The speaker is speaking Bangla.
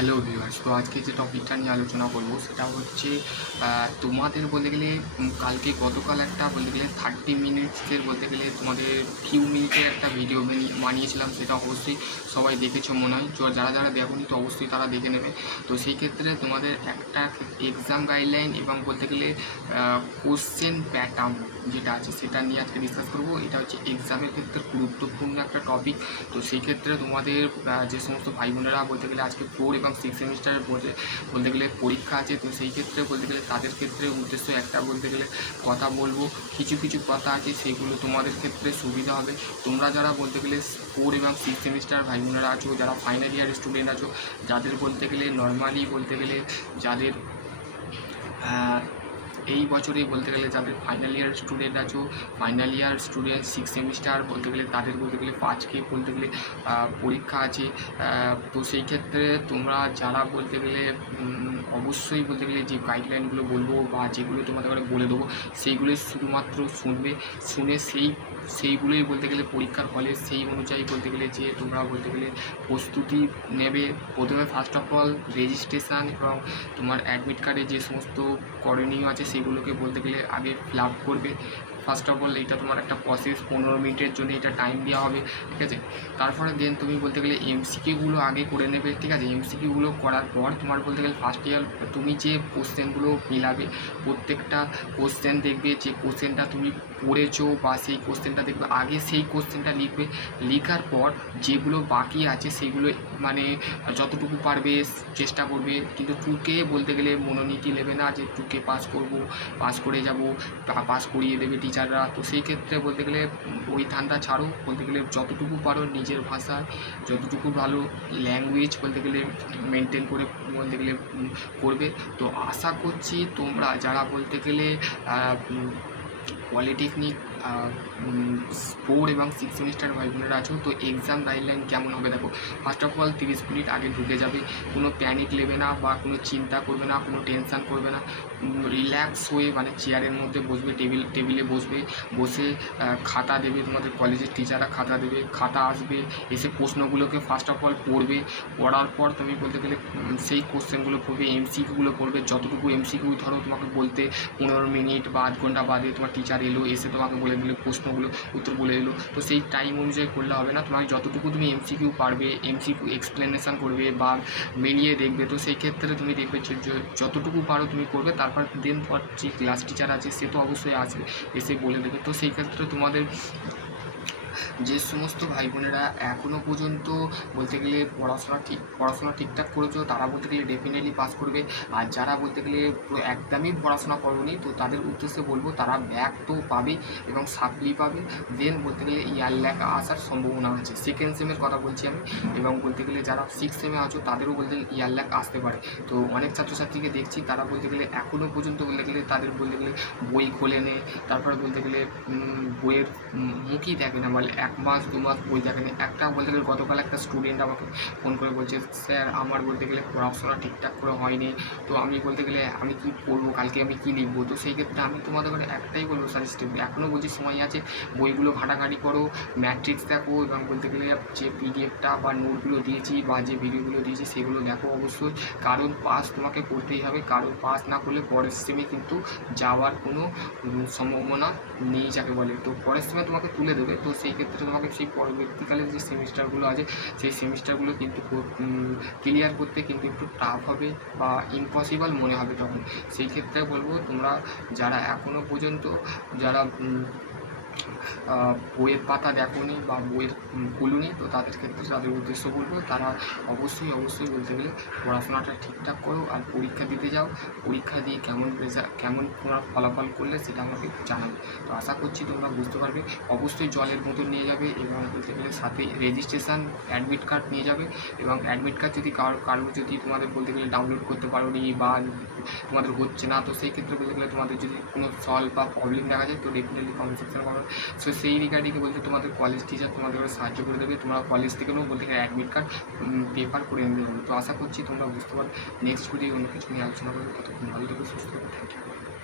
হ্যালো ভিউয়ার্স তো আজকে যে টপিকটা নিয়ে আলোচনা করব সেটা হচ্ছে তোমাদের বলতে গেলে কালকে গতকাল একটা বলতে গেলে থার্টি মিনিটসের বলতে গেলে তোমাদের ফিউ মিনিটের একটা ভিডিও বানিয়েছিলাম, সেটা অবশ্যই সবাই দেখেছ মনে হয়। যারা যারা দেখোনি, তো অবশ্যই তারা দেখে নেবে। তো সেই ক্ষেত্রে তোমাদের একটা এক্সাম গাইডলাইন এবং বলতে গেলে কোশ্চেন প্যাটার্ন যেটা আছে, সেটা নিয়ে আজকে ডিসকাস করব। এটা হচ্ছে এক্সামের ক্ষেত্রে গুরুত্বপূর্ণ একটা টপিক তো সেই ক্ষেত্রে তোমাদের যে সমস্ত ভাই বোনেরা বলতে গেলে আজকে ফোর এবং সিক্স সেমিস্টারের বোর্ডে বলতে গেলে পরীক্ষা আছে, তো সেই ক্ষেত্রে বলতে গেলে তাদের ক্ষেত্রে উদ্দেশ্য একটা বলতে গেলে কথা বলব। কিছু কিছু কথা আছে, সেগুলো তোমাদের ক্ষেত্রে সুবিধা হবে। তোমরা যারা বলতে গেলে ফোর এবং সিক্স সেমিস্টার ভাই বোনেরা আছো, যারা ফাইনাল ইয়ার স্টুডেন্ট আছো, যাদের বলতে গেলে নর্মালি বলতে গেলে যাদের এই বছরে বলতে গেলে যাদের ফাইনাল ইয়ার স্টুডেন্ট আছো final year student six semester বলতে গেলে তাদের বলতে গেলে পাঁচকে বলতে গেলে পরীক্ষা আছে। তো সেই ক্ষেত্রে তোমরা যারা বলতে গেলে অবশ্যই বলতে গেলে যে গাইডলাইনগুলো বলব বা যেগুলো তোমাদের করে বলে দেবো সেইগুলোই শুধুমাত্র শুনবে, শুনে সেই, সেইগুলোই বলতে গেলে পরীক্ষার হলে সেই অনুযায়ী বলতে গেলে যে তোমরা বলতে গেলে প্রস্তুতি নেবে। প্রথমে ফার্স্ট অফ অল রেজিস্ট্রেশন এবং তোমার অ্যাডমিট কার্ডে যে সমস্ত করণীয় আছে সেগুলোকে বলতে গেলে আগে আপ করবে। ফার্স্ট অফ অল এটা তোমার একটা প্রসেস পনেরো মিনিটের জন্য এটা টাইম দেওয়া হবে, ঠিক আছে? তারপরে দেন তুমি বলতে গেলে এমসিকিউগুলো আগে করে নেবে, ঠিক আছে? এমসিকিউগুলো করার পর তোমার বলতে গেলে ফার্স্ট ইয়ার তুমি যে কোশ্চেনগুলো মিলাবে, প্রত্যেকটা কোশ্চেন দেখবে, যে কোশ্চেনটা তুমি পড়েছো বা সেই কোশ্চেনটা দেখবে, আগে সেই কোশ্চেনটা লিখবে, লেখার পর যেগুলো বাকি আছে সেগুলো মানে যতটুকু পারবে চেষ্টা করবে, কিন্তু টুকে বলতে গেলে মনোনীতি নেবে না যে টুকে পাস করব পাস করে যাব পাস করিয়ে দেবে টিচাররা তো সেই ক্ষেত্রে বলতে গেলে ওই ধানটা ছাড়ো, বলতে গেলে যতটুকু পারো নিজের ভাষা, যতটুকু ভালো ল্যাঙ্গুয়েজ বলতে গেলে মেনটেন করে, বলতে গেলে করবে। তো আশা করছি তোমরা যারা বলতে গেলে পলিটেকনিক ফোর এবং সিক্স সেমিস্টার ভাই বোনেরা আছো, তো এক্সাম গাইডলাইন কেমন হবে দেখো। ফার্স্ট অফ অল তিরিশ মিনিট আগে ঢুকে যাবে, কোনো প্যানিক নেবে না বা কোনো চিন্তা করবে না, কোনো টেনশান করবে না। রিল্যাক্স হয়ে মানে চেয়ারের মধ্যে বসবে টেবিল টেবিলে বসবে, বসে খাতা দেবে, তোমাদের কলেজের টিচাররা খাতা দেবে, খাতা আসবে, এসে প্রশ্নগুলোকে ফার্স্ট অফ অল পড়বে, পড়ার পর তুমি বলতে গেলে সেই কোশ্চেনগুলো পড়বে এমসিকিউগুলো পড়বে, যতটুকু এমসিকিউ ধরো তোমাকে বলতে পনেরো মিনিট বা আধ ঘণ্টা বাদে তোমার টিচার এলো এসে তোমাকে বলে দিল, প্রশ্নগুলো উত্তর বলে এলো তো সেই টাইম অনুযায়ী করলে হবে না। তোমাকে যতটুকু তুমি এমসিকিউ পারবে এমসিকিউ এক্সপ্লেনেশান করবে বা মিলিয়ে দেখবে, তো সেই ক্ষেত্রে তুমি দেখবে যতটুকু পারো তুমি করবে, তারপর দেন পর যে ক্লাস টিচার আছে, সে তো অবশ্যই আসবে, এসে বলে দেবে। তো সেই ক্ষেত্রে তোমাদের যে সমস্ত ভাই বোনেরা এখনও পর্যন্ত বলতে গেলে পড়াশোনা ঠিক, পড়াশোনা ঠিকঠাক করেছ, তারা বলতে গেলে ডেফিনেটলি পাস করবে। আর যারা বলতে গেলে একদমই পড়াশোনা করোনি, তো তাদের উদ্দেশ্যে বলব তারা ব্যাক তো পাবে এবং সাপ্লি পাবে। দেন বলতে গেলে ইয়ার ল্যাক আসার সম্ভাবনা আছে। সেকেন্ড সেমের কথা বলছি আমি। এবং বলতে গেলে যারা সিক্স সেমে আছো, তাদেরও বলতে গেলে ইয়ার ল্যাক আসতে পারে। তো অনেক ছাত্রছাত্রীকে দেখছি, তারা বলতে গেলে এখনও পর্যন্ত বলতে গেলে তাদের বলতে গেলে বই খোলে নে তারপরে বলতে গেলে বইয়ের মুখই দেখে না। বলে এক মাস, দু মাস বই দেখে না একটা বলতে গেলে গতকাল একটা স্টুডেন্ট আমাকে ফোন করে বলছে, স্যার, আমার বলতে গেলে পড়াশোনা ঠিকঠাক করে হয়নি। তো আমি বলতে গেলে আমি কি পড়ব? কালকে আমি কি লিখব? তো সেই ক্ষেত্রে আমি তোমাদের একটাই বলব সাজেস্ট এখনও বলছি সময় আছে, বইগুলো ঘাটাঘাটি করো ম্যাট্রিক্স দেখো, এবং বলতে গেলে যে পিডিএফটা বা নোটগুলো দিয়েছি বা যে ভিডিওগুলো দিয়েছি, সেগুলো দেখো অবশ্যই। কারণ পাস তোমাকে করতেই হবে, কারণ পাস না করলে পরের সেমে কিন্তু যাওয়ার কোনো সম্ভাবনা নেই যাকে বলে। তো পরের সেমে তোমাকে তুলে দেবে। তো সেই ক্ষেত্রে তোমাকে সেই পরবর্তীকালে যে সেমিস্টারগুলো আছে, সেই সেমিস্টারগুলো কিন্তু ক্লিয়ার করতে কিন্তু একটু টাফ হবে বা ইম্পসিবল মনে হবে তখন। সেই ক্ষেত্রে বলব তোমরা যারা এখনও পর্যন্ত, যারা বইয়ের পাতা দেখোনি বা বইয়ের খুলুনি, তো তাদের ক্ষেত্রে তাদের উদ্দেশ্য বলব তারা অবশ্যই অবশ্যই বলতে গেলে পড়াশোনাটা ঠিকঠাক করো আর পরীক্ষা দিতে যাও। পরীক্ষা দিয়ে কেমন রেজাল্ট কেমন তোমার ফলাফল করলে সেটা আমাকে জানাবে। তো আশা করছি তোমরা বুঝতে পারবে। অবশ্যই জলের বোতল নিয়ে যাবে এবং বলতে গেলে সাথে রেজিস্ট্রেশন অ্যাডমিট কার্ড নিয়ে যাবে এবং অ্যাডমিট কার্ড যদি কারও কারও যদি তোমাদের বলতে গেলে ডাউনলোড করতে পারো নি বা তোমাদের হচ্ছে না, তো সেই ক্ষেত্রে বলতে গেলে তোমাদের যদি কোনো সলভ বা প্রবলেম দেখা যায়, তো ডেফিনেটলি কমেন্ট সেকশনে করো সো সেই রিগার্ডিংয়ে বলতে তোমাদের কলেজ টিচার তোমাদের সাহায্য করে দেবে, তোমরা কলেজ থেকেও বলতে গেলে অ্যাডমিট কার্ড পেপার করে নিতে হবে তো আশা করছি তোমরা বুঝতে পারো নেক্সট ভিডিও অন্য কিছু নিয়ে আলোচনা করবে, ততক্ষণ ভালো থেকে, সুস্থ থাকবে থ্যাংক ইউ